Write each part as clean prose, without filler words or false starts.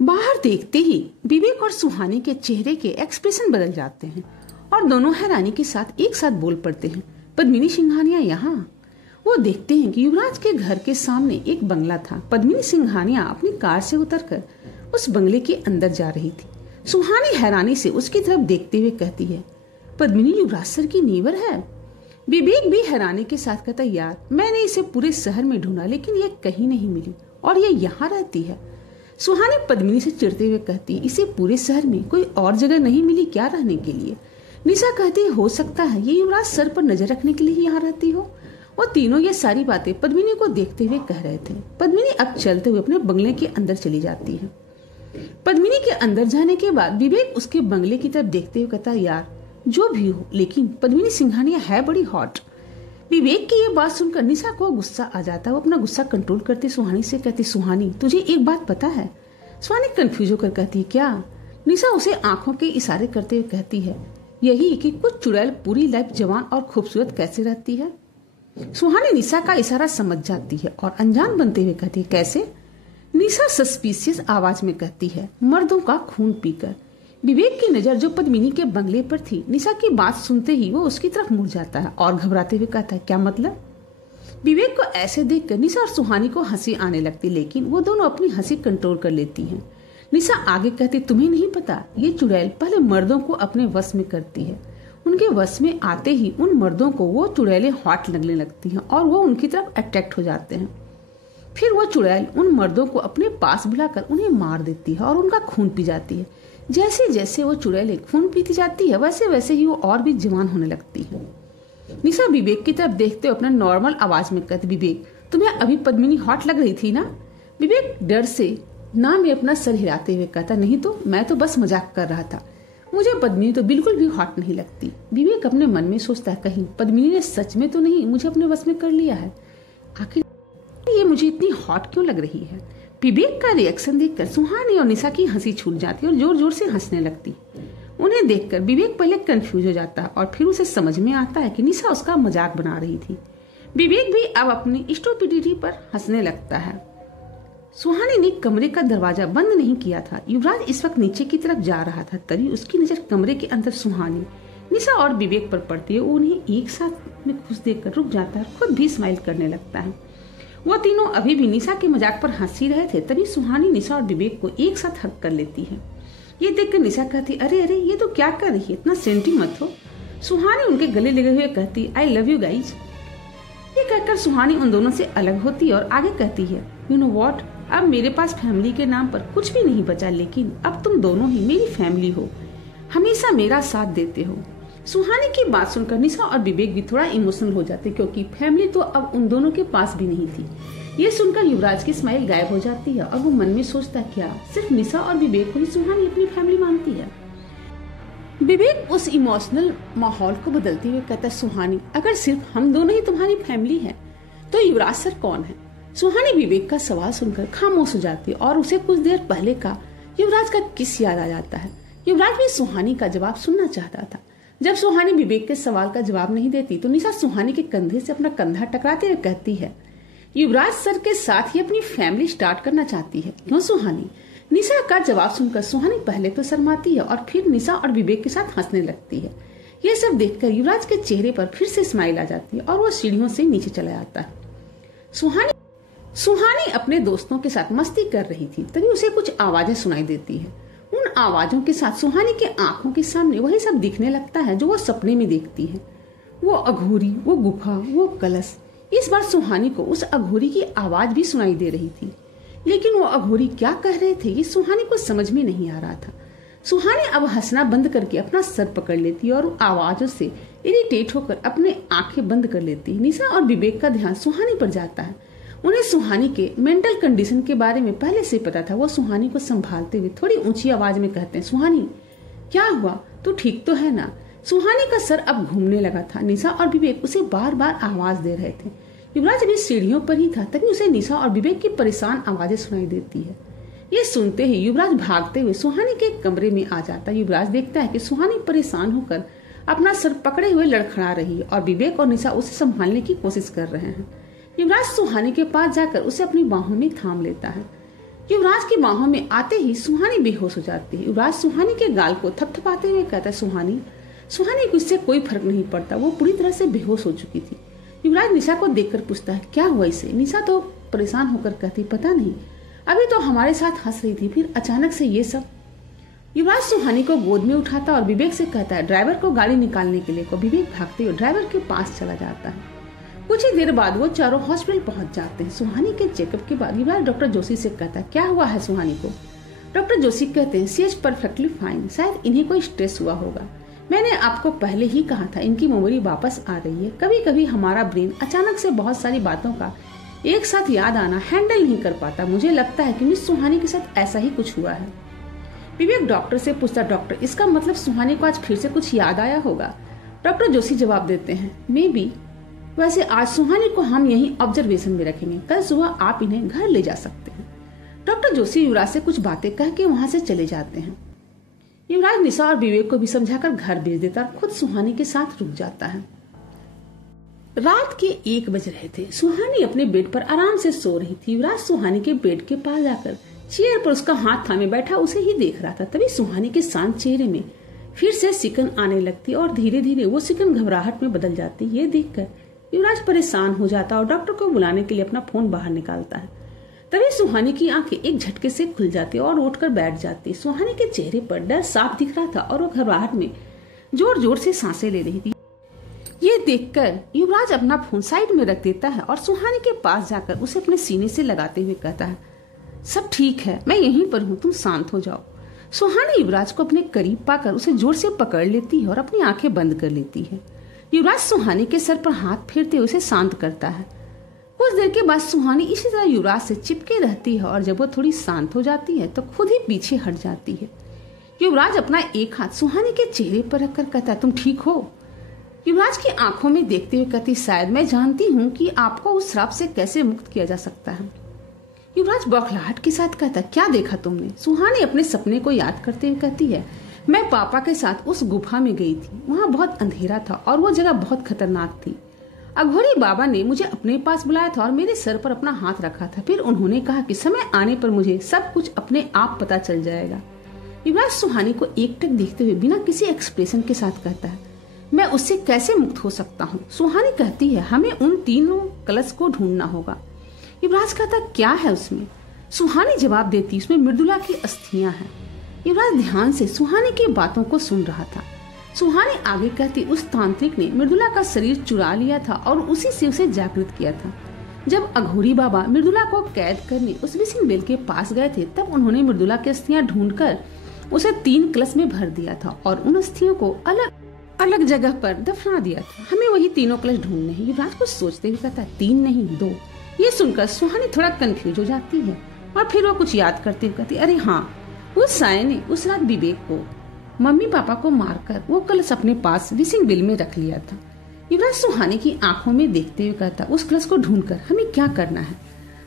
बाहर देखते ही विवेक और सुहानी के चेहरे के एक्सप्रेशन बदल जाते हैं और दोनों हैरानी के साथ एक साथ बोल पड़ते हैं, पद्मिनी सिंघानिया यहाँ। वो देखते हैं कि युवराज के घर के सामने एक बंगला था। पद्मिनी सिंघानिया अपनी कार से उतरकर उस बंगले के अंदर जा रही थी। सुहानी हैरानी से उसकी तरफ देखते हुए कहती है, पद्मिनी युवराज सर की नीवर है। विवेक भी हैरानी के साथ कहता, यार मैंने इसे पूरे शहर में ढूंढा लेकिन ये कहीं नहीं मिली और ये यहाँ रहती है। सुहानी पद्मिनी से चिढ़ते हुए कहती, इसे पूरे शहर में कोई और जगह नहीं मिली क्या रहने के लिए? निशा कहती, हो सकता है ये युवराज सर पर नजर रखने के लिए यहाँ रहती हो। वो तीनों ये सारी बातें पद्मिनी को देखते हुए कह रहे थे। पद्मिनी अब चलते हुए अपने बंगले के अंदर चली जाती है। पद्मिनी के अंदर जाने के बाद विवेक उसके बंगले की तरफ देखते हुए कहता, यार जो भी हो लेकिन पद्मिनी सिंघानिया है बड़ी हॉट। विवेक की ये बात सुनकर निशा को गुस्सा आ जाता है। वो अपना गुस्सा कंट्रोल करते सुहानी से कहती, सुहानी तुझे एक बात पता है? सुहानी कंफ्यूज होकर कहती, क्या? निशा उसे आंखों के इशारे करते हुए कहती है, यही कि कुछ चुड़ैल पूरी लाइफ जवान और खूबसूरत कैसे रहती है। सुहानी निशा का इशारा समझ जाती है और अनजान बनते हुए कहती है, कैसे? निशा सस्पिशियस आवाज में कहती है, मर्दों का खून पीकर। विवेक की नजर जो पद्मिनी के बंगले पर थी, निशा की बात सुनते ही वो उसकी तरफ मुड़ जाता है और घबराते हुए कहता है, क्या मतलब? विवेक को ऐसे देखकर निशा और सुहानी को हंसी आने लगती, लेकिन वो दोनों अपनी हंसी कंट्रोल कर लेती हैं। निशा आगे कहती, तुम्हें नहीं पता ये चुड़ैल पहले मर्दों को अपने वश में करती है। उनके वश में आते ही उन मर्दों को वो चुड़ैलें हॉट लगने लगती हैं और वो उनकी तरफ अट्रैक्ट हो जाते हैं। फिर वो चुड़ैल उन मर्दों को अपने पास बुलाकर उन्हें मार देती है और उनका खून पी जाती है। जैसे जैसे वो चुड़ैलें खून पीती जाती है वैसे वैसे ही वो और भी जवान होने लगती है। निशा विवेक की तरफ देखते हुए अपना नॉर्मल आवाज में कहती, विवेक तुम्हें अभी पद्मिनी हॉट लग रही थी ना? विवेक डर से ना में अपना सर हिलाते हुए कहता, नहीं तो मैं तो बस मजाक कर रहा था, मुझे पद्मिनी तो बिल्कुल भी हॉट नहीं लगती। विवेक अपने मन में सोचता है, कहीं पद्मिनी ने सच में तो नहीं मुझे अपने बस में कर लिया है, आखिर ये मुझे इतनी हॉट क्यों लग रही है। विवेक का रिएक्शन देखकर सुहानी और निशा की हंसी छूट जाती और जोर जोर से हंसने लगती। उन्हें देखकर विवेक पहले कंफ्यूज हो जाता है और फिर उसे समझ में आता है कि निशा उसका मजाक बना रही थी। विवेक भी अब अपनी स्टुपिडिटी पर हंसने लगता है। सुहानी ने कमरे का दरवाजा बंद नहीं किया था। युवराज इस वक्त नीचे की तरफ जा रहा था, तभी उसकी नजर कमरे के अंदर सुहानी, निशा और विवेक पर पड़ती है। उन्हें एक साथ में खुश देखकर रुक जाता है, खुद भी स्माइल करने लगता है। वो तीनों अभी भी निशा के मजाक पर हंस ही रहे थे, तभी सुहानी निशा और विवेक को एक साथ हक कर लेती है। ये देखकर निशा कहती, अरे अरे ये तो क्या कर रही है, इतना सेंटी मत हो। सुहानी उनके गले लगे हुए कहती, आई लव यू गाइज। ये कहकर सुहानी उन दोनों से अलग होती है और आगे कहती है, यू नो व्हाट, अब मेरे पास फैमिली के नाम पर कुछ भी नहीं बचा, लेकिन अब तुम दोनों ही मेरी फैमिली हो, हमेशा मेरा साथ देते हो। सुहानी की बात सुनकर निशा और विवेक भी थोड़ा इमोशनल हो जाते, क्योंकि फैमिली तो अब उन दोनों के पास भी नहीं थी। ये सुनकर युवराज की स्माइल गायब हो जाती है और वो मन में सोचता, क्या सिर्फ निशा और विवेक को ही सुहानी अपनी फैमिली मानती है। विवेक उस इमोशनल माहौल को बदलते हुए कहता, सुहानी अगर सिर्फ हम दोनों ही तुम्हारी फैमिली है तो युवराज सर कौन है? सुहानी विवेक का सवाल सुनकर खामोश हो जाती है और उसे कुछ देर पहले का युवराज का किस याद आ जाता है। युवराज भी सुहानी का जवाब सुनना चाहता था। जब सुहानी विवेक के सवाल का जवाब नहीं देती तो निशा सुहानी के कंधे से अपना कंधा टकराते हुए कहती है, युवराज सर के साथ ही अपनी फैमिली स्टार्ट करना चाहती है, क्यों सुहानी? निशा का जवाब सुनकर सुहानी पहले तो शर्माती है और फिर निशा और विवेक के साथ हंसने लगती है। यह सब देखकर युवराज के चेहरे पर फिर से स्माइल आ जाती है और वो सीढ़ियों से नीचे चला जाता है। सुहानी अपने दोस्तों के साथ मस्ती कर रही थी, तभी उसे कुछ आवाजें सुनाई देती है। उन आवाजों के साथ सुहानी के आंखों के सामने वही सब दिखने लगता है जो वो सपने में देखती है। वो अघोरी, वो गुफा, वो कलश। इस बार सुहानी को उस अघोरी की आवाज भी सुनाई दे रही थी, लेकिन वो अघोरी क्या कह रहे थे ये सुहानी को समझ में नहीं आ रहा था। सुहानी अब हंसना बंद करके अपना सर पकड़ लेती और आवाजों से इरिटेट होकर अपने आंखें बंद कर लेती। निशा और विवेक का ध्यान सुहानी पर जाता है। उन्हें सुहानी के मेंटल कंडीशन के बारे में पहले से पता था। वो सुहानी को संभालते हुए थोड़ी ऊंची आवाज में कहते हैं, सुहानी क्या हुआ, तू ठीक तो है ना? सुहानी का सर अब घूमने लगा था। निशा और विवेक उसे बार बार आवाज दे रहे थे। युवराज अभी सीढ़ियों पर ही था, तभी उसे निशा और विवेक की परेशान आवाजें सुनाई देती है। ये सुनते ही युवराज भागते हुए सुहानी के कमरे में आ जाता है। युवराज देखता है कि सुहानी परेशान होकर अपना सर पकड़े हुए लड़खड़ा रही है और विवेक और निशा उसे संभालने की कोशिश कर रहे हैं। युवराज सुहानी के पास जाकर उसे अपनी बाहों में थाम लेता है। युवराज की बाहों में आते ही सुहानी बेहोश हो जाती है। युवराज सुहानी के गाल को थपथपाते हुए कहता है, सुहानी को इससे कोई फर्क नहीं पड़ता, वो पूरी तरह से बेहोश हो चुकी थी। युवराज निशा को देखकर पूछता है, क्या हुआ इसे? निशा तो परेशान होकर कहती, पता नहीं, अभी तो हमारे साथ हंस रही थी, फिर अचानक से ये सब। युवराज सुहानी को गोद में उठाता और विवेक से कहता है, ड्राइवर को गाड़ी निकालने के लिए को। विवेक भागते हुए ड्राइवर के पास चला जाता है। कुछ ही देर बाद वो चारों हॉस्पिटल पहुंच जाते हैं। सुहानी के चेकअप के बाद युवराज डॉक्टर जोशी से कहता है, क्या हुआ है सुहानी को? डॉक्टर जोशी कहते हैं, शी इज परफेक्टली फाइन, शायद इन्हें कोई स्ट्रेस हुआ होगा। मैंने आपको पहले ही कहा था, इनकी मेमोरी वापस आ रही है। कभी कभी हमारा ब्रेन अचानक से बहुत सारी बातों का एक साथ याद आना हैंडल नहीं कर पाता। मुझे लगता है कि मिस सुहानी के साथ ऐसा ही कुछ हुआ है। विवेक डॉक्टर से पूछता, डॉक्टर इसका मतलब सुहानी को आज फिर से कुछ याद आया होगा? डॉक्टर जोशी जवाब देते हैं, मे बी। वैसे आज सुहानी को हम यहीं ऑब्जर्वेशन में रखेंगे, कल सुबह आप इन्हें घर ले जा सकते हैं। डॉक्टर जोशी युवराज से कुछ बातें कह के वहां से चले जाते हैं। युवराज निशा और विवेक को भी समझाकर घर भेज देता और खुद सुहानी के साथ रुक जाता है। रात के 1 बज रहे थे। सुहानी अपने बेड पर आराम से सो रही थी। युवराज सुहानी के बेड के पास जाकर चेयर पर उसका हाथ थामे बैठा उसे ही देख रहा था। तभी सुहानी के शांत चेहरे में फिर से सिकन आने लगती और धीरे धीरे वो सिकन घबराहट में बदल जाती। ये देखकर युवराज परेशान हो जाता और डॉक्टर को बुलाने के लिए अपना फोन बाहर निकालता है। तभी सुहानी की आंखें एक झटके से खुल जाती और उठकर बैठ जाती। सुहानी के चेहरे पर डर साफ दिख रहा था और वो घबराहट में जोर जोर से सांसें ले रही थी। ये देखकर युवराज अपना फोन साइड में रख देता है और सुहानी के पास जाकर उसे अपने सीने से लगाते हुए कहता है, सब ठीक है, मैं यहीं पर हूँ, तुम शांत हो जाओ। सुहानी युवराज को अपने करीब पाकर उसे जोर से पकड़ लेती है और अपनी आंखें बंद कर लेती है। युवराज सुहानी के सर पर हाथ फेरते हुए उसे शांत करता है। कुछ देर के बाद सुहानी इसी तरह युवराज से चिपके रहती है और जब वो थोड़ी शांत हो जाती है तो खुद ही पीछे हट जाती है। युवराज अपना एक हाथ सुहानी के चेहरे पर रखकर कहता है, तुम ठीक हो? युवराज की आंखों में देखते हुए कहती, शायद मैं जानती हूँ कि आपको उस श्राप से कैसे मुक्त किया जा सकता है। युवराज बौखलाहट के साथ कहता, क्या देखा तुमने? सुहानी अपने सपने को याद करते हुए कहती है, मैं पापा के साथ उस गुफा में गई थी। वहाँ बहुत अंधेरा था और वो जगह बहुत खतरनाक थी। अघोरी बाबा ने मुझे अपने पास बुलाया था और मेरे सर पर अपना हाथ रखा था। फिर उन्होंने कहा कि समय आने पर मुझे सब कुछ अपने आप पता चल जाएगा। युवराज सुहानी को एकटक देखते हुए बिना किसी एक्सप्रेशन के साथ कहता है, मैं उससे कैसे मुक्त हो सकता हूँ? सुहानी कहती है, हमें उन तीनों कलश को ढूंढना होगा। युवराज कहता, क्या है उसमें? सुहानी जवाब देती, उसमें मृदुला की अस्थियां हैं। युवराज ध्यान से सुहानी की बातों को सुन रहा था। सुहानी आगे कहती, उस तांत्रिक ने मृदुला का शरीर चुरा लिया था और उसी से उसे जागृत किया था। जब अघोरी बाबा मृदुला को कैद करने उस मिसिंग बेल के पास गए थे तब उन्होंने मृदुला की अस्थियां ढूंढकर उसे 3 कलश में भर दिया था और उन अस्थियों को अलग अलग जगह पर दफना दिया था। हमें वही तीनों कलश ढूंढने हैं। युवराज कुछ सोचते हुए कहता है, 3 नहीं 2। ये सुनकर सुहानी थोड़ा कंफ्यूज हो जाती है और फिर वो कुछ याद करते हुए कहती, अरे हाँ, उस साये ने उस रात विवेक को मम्मी पापा को मारकर वो कलश अपने पास मिसिंग बिल में रख लिया था। युवराज सुहानी की आंखों में देखते हुए कहता, उस कलश को ढूंढकर हमें क्या करना है?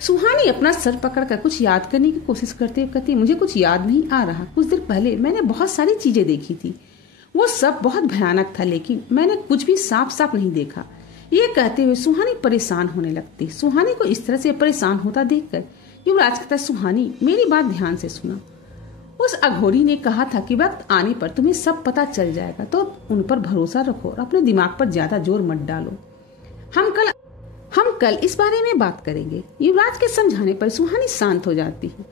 सुहानी अपना सर पकड़कर कुछ याद करने की कोशिश करते हुए कहती, मुझे कुछ याद नहीं आ रहा। कुछ देर पहले मैंने बहुत सारी चीजें देखी थी, वो सब बहुत भयानक था, लेकिन मैंने कुछ भी साफ साफ नहीं देखा। ये कहते हुए सुहानी परेशान होने लगती। सुहानी को इस तरह से परेशान होता देखकर युवराज कहता, सुहानी मेरी बात ध्यान से सुना। उस अघोरी ने कहा था कि वक्त आने पर तुम्हें सब पता चल जाएगा, तो उन पर भरोसा रखो और अपने दिमाग पर ज्यादा जोर मत डालो। हम कल इस बारे में बात करेंगे। युवराज के समझाने पर सुहानी शांत हो जाती है।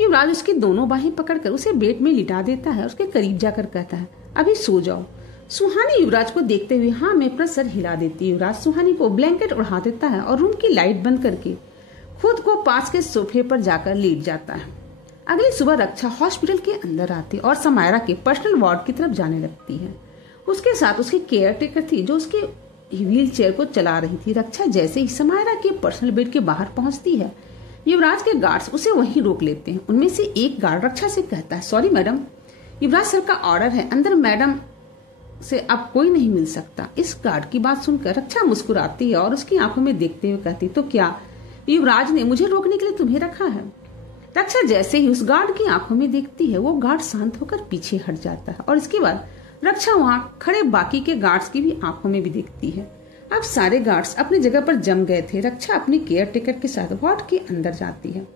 युवराज उसकी दोनों बाहें पकड़कर उसे बेड में लिटा देता है और उसके करीब जाकर कहता है, अभी सो जाओ। सुहानी युवराज को देखते हुए हाँ में अपना सर हिला देती है। युवराज सुहानी को ब्लैंकेट उड़ा देता है और रूम की लाइट बंद करके खुद को पास के सोफे पर जाकर लेट जाता है। अगली सुबह रक्षा हॉस्पिटल के अंदर आती और समायरा के पर्सनल वार्ड की तरफ जाने लगती है। उसके साथ उसकी केयर टेकर थी जो उसके व्हील चेयर को चला रही थी। रक्षा जैसे ही समायरा के पर्सनल बेड के बाहर पहुंचती है, युवराज के गार्ड्स उसे वहीं रोक लेते हैं। उनमें से एक गार्ड रक्षा से कहता है, सॉरी मैडम, युवराज सर का ऑर्डर है, अंदर मैडम से अब कोई नहीं मिल सकता। इस गार्ड की बात सुनकर रक्षा मुस्कुराती है और उसकी आंखों में देखते हुए कहती, तो क्या युवराज ने मुझे रोकने के लिए तुम्हें रखा है? रक्षा जैसे ही उस गार्ड की आंखों में देखती है, वो गार्ड शांत होकर पीछे हट जाता है और इसके बाद रक्षा वहां खड़े बाकी के गार्ड्स की भी आंखों में भी देखती है। अब सारे गार्ड्स अपनी जगह पर जम गए थे। रक्षा अपनी केयर टेकर के साथ वार्ड के अंदर जाती है।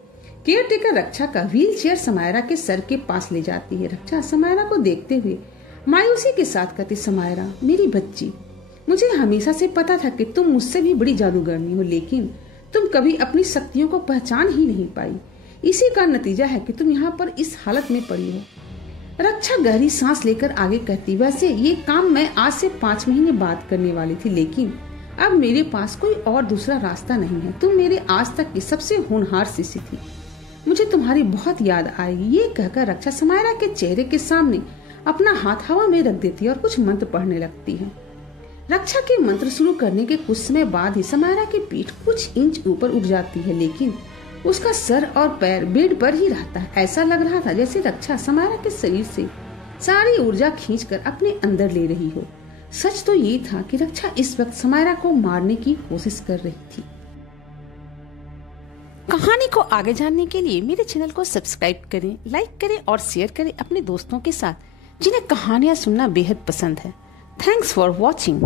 केयर टेकर रक्षा का व्हील चेयर समायरा के सर के पास ले जाती है। रक्षा समायरा को देखते हुए मायूसी के साथ कहती, समायरा मेरी बच्ची, मुझे हमेशा से पता था कि तुम मुझसे भी बड़ी जादूगरनी हो, लेकिन तुम कभी अपनी शक्तियों को पहचान ही नहीं पाई। इसी का नतीजा है कि तुम यहाँ पर इस हालत में पड़ी हो। रक्षा गहरी सांस लेकर आगे कहती, वैसे ये काम मैं आज से 5 महीने बाद करने वाली थी, लेकिन अब मेरे पास कोई और दूसरा रास्ता नहीं है। तुम मेरे आज तक की सबसे होनहार शिष्य थी, मुझे तुम्हारी बहुत याद आएगी। ये कहकर रक्षा समायरा के चेहरे के सामने अपना हाथ हवा में रख देती है और कुछ मंत्र पढ़ने लगती है। रक्षा के मंत्र शुरू करने के कुछ समय बाद ही समायरा की पीठ कुछ इंच ऊपर उठ जाती है, लेकिन उसका सर और पैर बेड पर ही रहता है। ऐसा लग रहा था जैसे रक्षा समायरा के शरीर से सारी ऊर्जा खींचकर अपने अंदर ले रही हो। सच तो ये था कि रक्षा इस वक्त समायरा को मारने की कोशिश कर रही थी। कहानी को आगे जानने के लिए मेरे चैनल को सब्सक्राइब करें, लाइक करें और शेयर करें अपने दोस्तों के साथ जिन्हें कहानियां सुनना बेहद पसंद है। Thanks for watching.